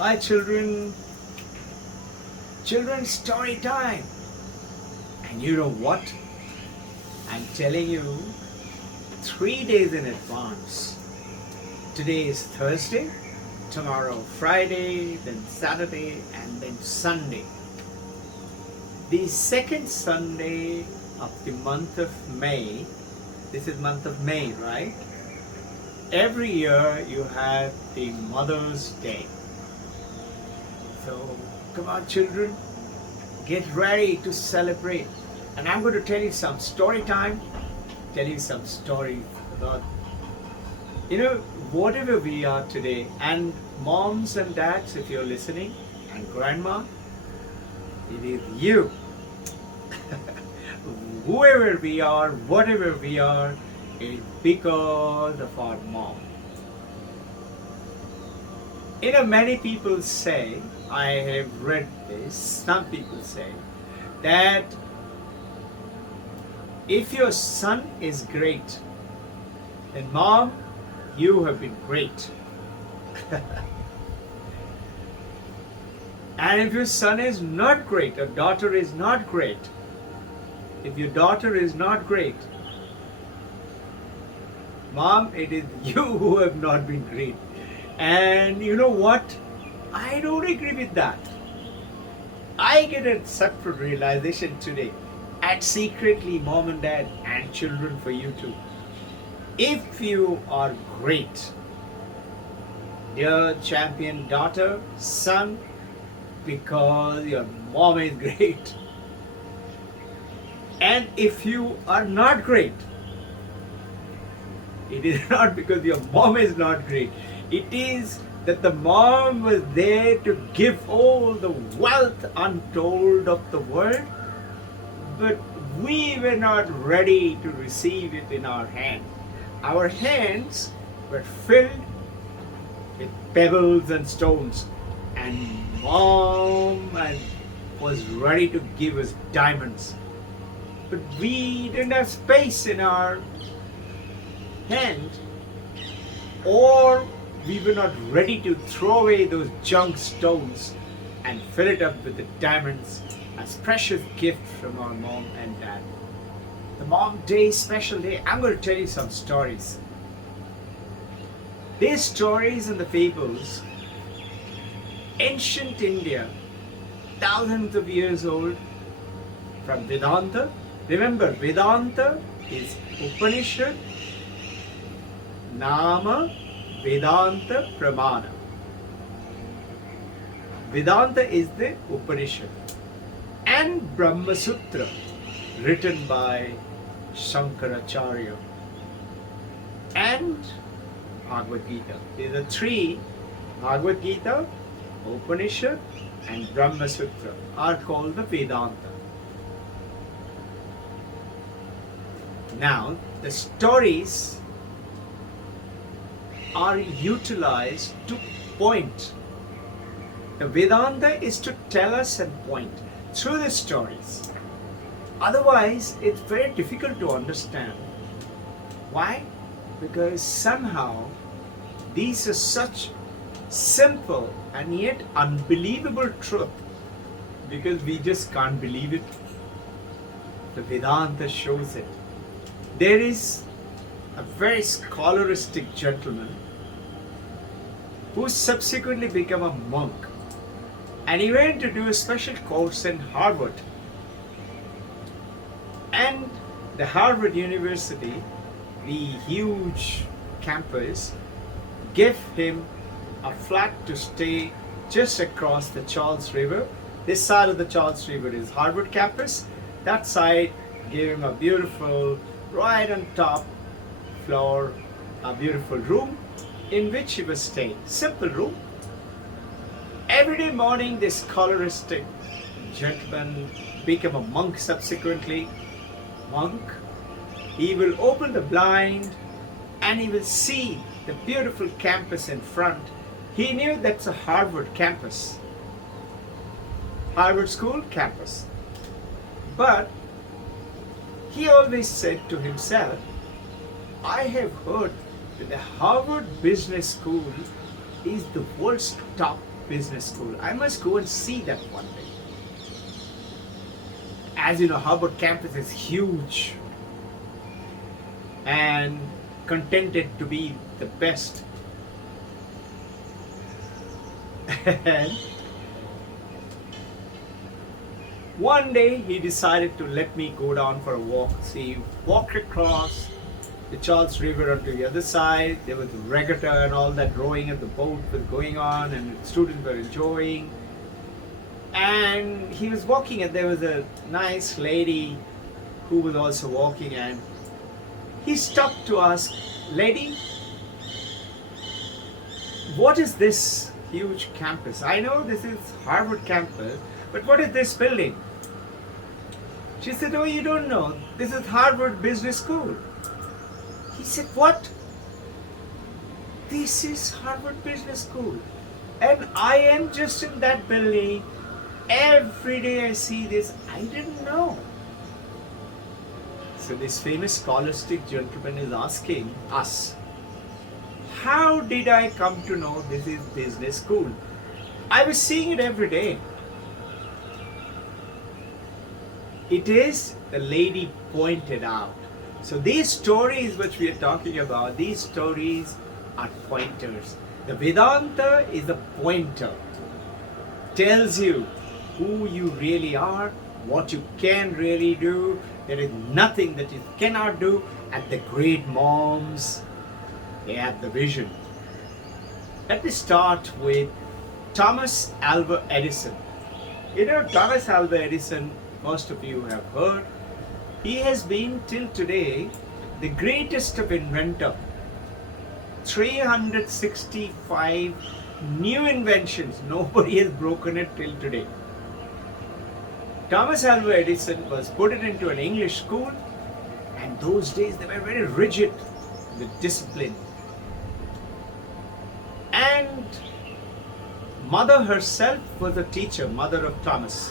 Hi children, children's story time. And you know what? I'm telling you 3 days in advance. Today is Thursday, tomorrow Friday, then Saturday, and then Sunday. The second Sunday of the month of May, this is month of May, right? Every year you have the Mother's Day. So come on children, get ready to celebrate. And I'm going to tell you some story time, tell you some stories about, whatever we are today. And moms and dads, if you're listening, and grandma, it is you. Whoever we are, whatever we are, it is because of our mom. Many people say, I have read this, some people say that if your son is great, then mom, you have been great. And if your son is not great, or daughter is not great, if your daughter is not great, mom, it is you who have not been great. And you know what? I don't agree with that. I get a separate realization today, and secretly, mom and dad and children, for you too. If you are great, dear champion daughter, son, because your mom is great. And if you are not great, it is not because your mom is not great. It is that the mom was there to give all the wealth untold of the world, but we were not ready to receive it in our hand. Our hands were filled with pebbles and stones, and mom was ready to give us diamonds. But we didn't have space in our hand, or we were not ready to throw away those junk stones and fill it up with the diamonds as precious gift from our mom and dad. The Mom Day special day, I'm going to tell you some stories. These stories and the fables, ancient India, thousands of years old, from Vedanta. Remember, Vedanta is Upanishad, Nama, Vedanta, Pramana. Vedanta is the Upanishad, and Brahma Sutra, written by Shankaracharya, and Bhagavad Gita. These are three: Bhagavad Gita, Upanishad, and Brahma Sutra are called the Vedanta. Now, the stories are utilized to point. The Vedanta is to tell us and point through the stories. Otherwise, it's very difficult to understand. Why? Because somehow these are such simple and yet unbelievable truth, because we just can't believe it. The Vedanta shows it. There is a very scholaristic gentleman who subsequently became a monk, and he went to do a special course in Harvard. And the Harvard University, the huge campus, gave him a flat to stay just across the Charles River. This side of the Charles River is Harvard campus. That side gave him a beautiful, right on top floor, a beautiful room in which he was staying. Simple room. Every day morning, this scholaristic gentleman became a monk subsequently. Monk. He will open the blind and he will see the beautiful campus in front. He knew that's a Harvard campus. Harvard School campus. But he always said to himself, I have heard that the Harvard Business School is the world's top Business School. I must go and see that one day. As you know, Harvard campus is huge and contented to be the best. And one day he decided to let me go down for a walk. See, walked across the Charles River onto the other side. There was regatta and all that, rowing at the boat was going on, and students were enjoying. And he was walking, and there was a nice lady who was also walking, and he stopped to ask, "Lady, what is this huge campus? I know this is Harvard campus, but what is this building?" She said, "Oh, you don't know. This is Harvard Business School." He said, "What? This is Harvard Business School. And I am just in that building. Every day I see this. I didn't know." So this famous scholastic gentleman is asking us, how did I come to know this is business school? I was seeing it every day. It is, the lady pointed out. So these stories which we are talking about, these stories are pointers. The Vedanta is a pointer. Tells you who you really are, what you can really do. There is nothing that you cannot do. And the great moms, they have the vision. Let me start with Thomas Alva Edison. You know, Thomas Alva Edison, most of you have heard, he has been till today the greatest of inventor. 365 new inventions. Nobody has broken it till today. Thomas Alva Edison was put into an English school, and those days they were very rigid with discipline. And mother herself was a teacher, mother of Thomas.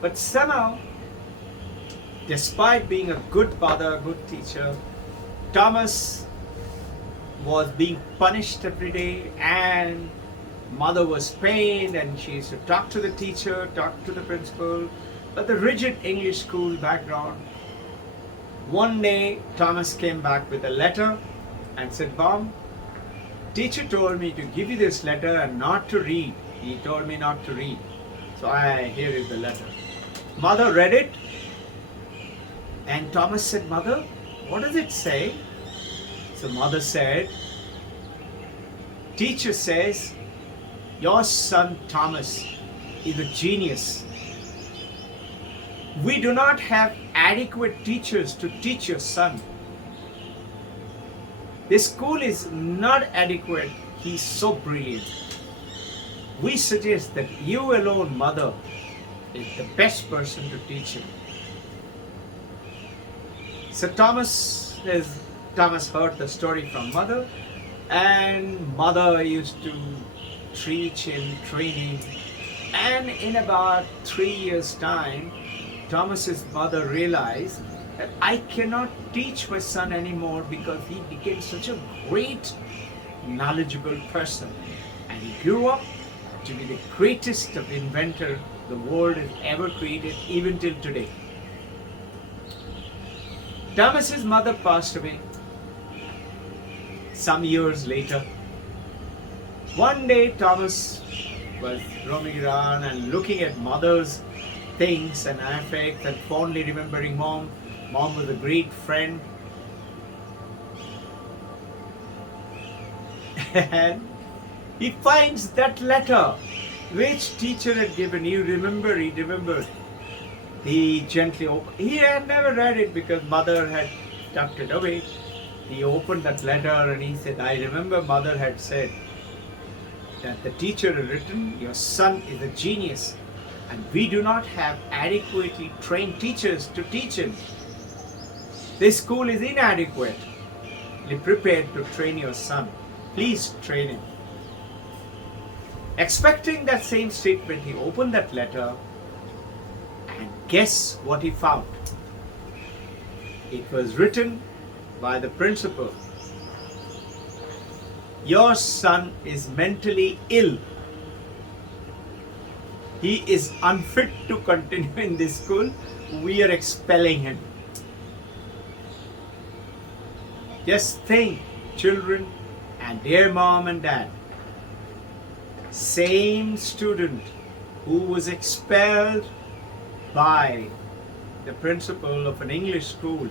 But somehow, despite being a good father, a good teacher, Thomas was being punished every day, and mother was pained, and she used to talk to the teacher, talk to the principal. But the rigid English school background. One day, Thomas came back with a letter and said, "Mom, teacher told me to give you this letter and not to read. He told me not to read. So here is the letter." Mother read it, and Thomas said, "Mother, what does it say?" So mother said, "Teacher says, your son Thomas is a genius. We do not have adequate teachers to teach your son. This school is not adequate. He's so brilliant. We suggest that you alone, mother, is the best person to teach him." So Thomas heard the story from mother, and mother used to teach him, train him. And in about 3 years' time, Thomas's mother realized that I cannot teach my son anymore because he became such a great, knowledgeable person. And he grew up to be the greatest of inventor the world has ever created, even till today. Thomas's mother passed away some years later. One day Thomas was roaming around and looking at mother's things and affects and fondly remembering mom. Mom was a great friend. And he finds that letter which teacher had given. He remembered. He gently opened. He had never read it because mother had tucked it away. He opened that letter and he said, "I remember mother had said that the teacher had written, your son is a genius, and we do not have adequately trained teachers to teach him. This school is inadequate. Be prepared to train your son. Please train him." Expecting that same statement, he opened that letter, and guess what he found? It was written by the principal. "Your son is mentally ill. he is unfit to continue in this school, we are expelling him. Just think, children and their mom and dad, same student who was expelled by the principal of an English school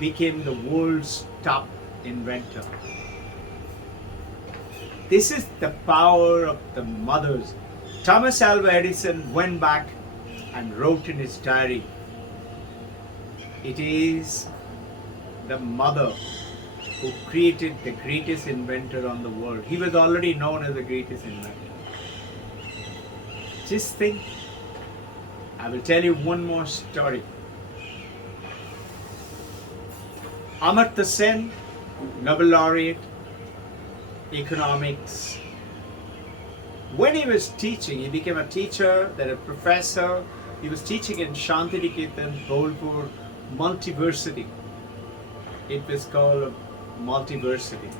became the world's top inventor. This is the power of the mothers. Thomas Alva Edison went back and wrote in his diary, it is the mother who created the greatest inventor on the world. He was already known as the greatest inventor. Just think, I will tell you one more story. Amartya Sen, Nobel laureate, economics. When he was teaching, he became a teacher, then a professor. He was teaching in Shantiniketan, Bolpur, Multiversity. It was called Multiversity.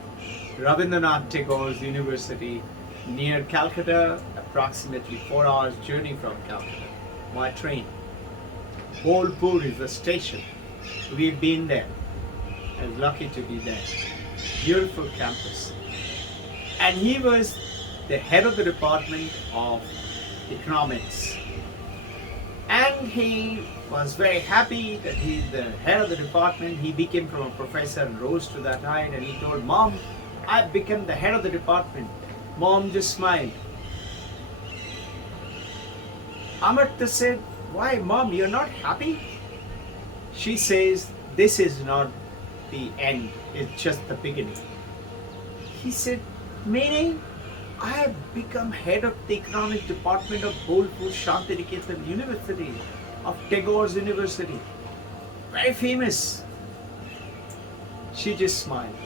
Rabindranath Tagore's University near Calcutta, approximately 4 hours journey from Calcutta by train. Bolpur is the station. We've been there. I was lucky to be there. Beautiful campus. And he was the head of the department of economics. And he was very happy that he's the head of the department. He became from a professor and rose to that height, and he told, Mom, I've become the head of the department. Mom just smiled. Amartya said, why, Mom, you're not happy? She says, this is not the end, it's just the beginning. He said, meaning? I have become head of the economic department of Bolpur Shantiniketan University, of Tagore's University. Very famous. She just smiled.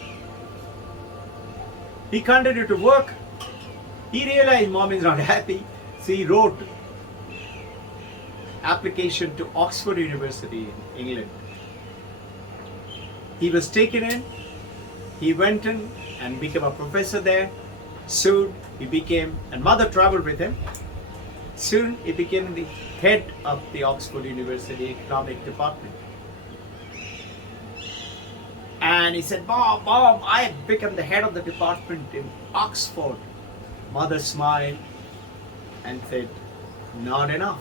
He continued to work. He realized Mom is not happy, so he wrote application to Oxford University in England. He was taken in, he went in and became a professor there. Soon he became, and mother traveled with him. Soon he became the head of the Oxford University economic department. And he said, Mom, I have become the head of the department in Oxford. Mother smiled and said, not enough.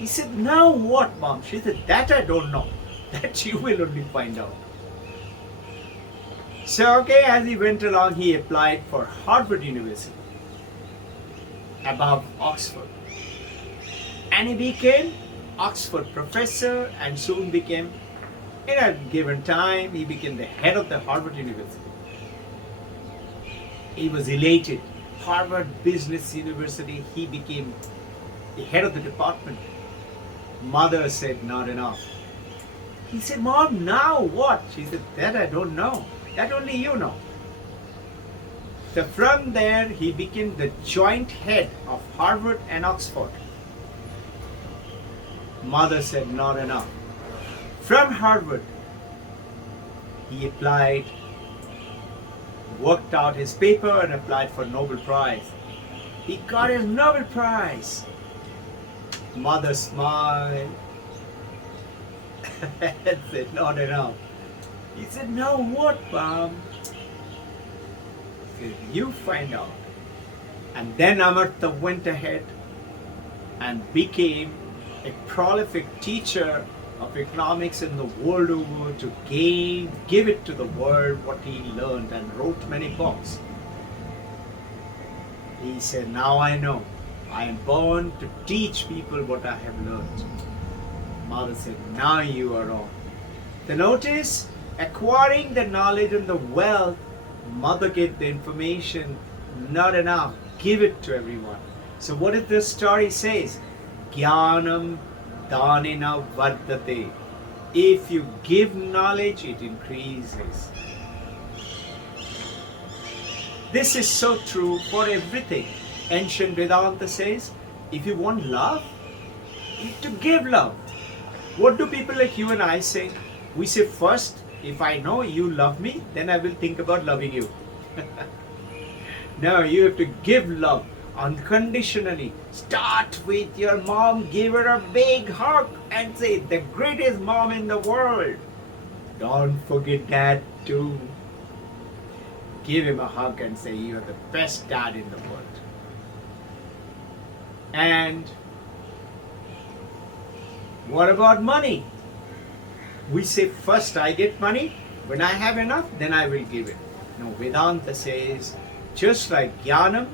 He said, now what, Mom? She said, that I don't know. That you will only find out. So, okay, as he went along, he applied for Harvard University above Oxford. And he became Oxford professor and soon became, in a given time, he became the head of the Harvard University. He was elated. Harvard Business University, he became the head of the department. Mother said, not enough. He said, Mom, now what? She said, that I don't know. That only you know. So from there, he became the joint head of Harvard and Oxford. Mother said, not enough. From Harvard, he applied, worked out his paper and applied for Nobel Prize. He got his Nobel Prize. Mother smiled and said, not enough. He said, now what, Mom? He said, you find out. And then Amartya went ahead and became a prolific teacher of economics in the world over to give it to the world what he learned and wrote many books. He said, now I know. I am born to teach people what I have learned. Mother said, now you are on. The notice, acquiring the knowledge and the wealth, mother gave the information, not enough, give it to everyone. So what does this story says? Jnanam danena vardate. If you give knowledge, it increases. This is so true for everything. Ancient Vedanta says, if you want love, you have to give love. What do people like you and I say? We say, first, if I know you love me, then I will think about loving you. No, you have to give love. unconditionally. Start with your mom, give her a big hug and say, the greatest mom in the world. Don't forget that too. Give him a hug and say, you're the best dad in the world. And what about money? We say, first I get money, when I have enough, then I will give it. No, Vedanta says, just like jnanam,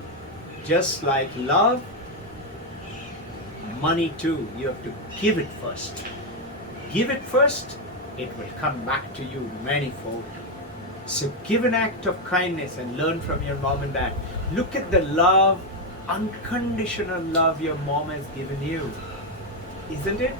just like love, money too, you have to give it first. Give it first, it will come back to you manifold. So give an act of kindness and learn from your mom and dad. Look at the love, unconditional love your mom has given you. Isn't it?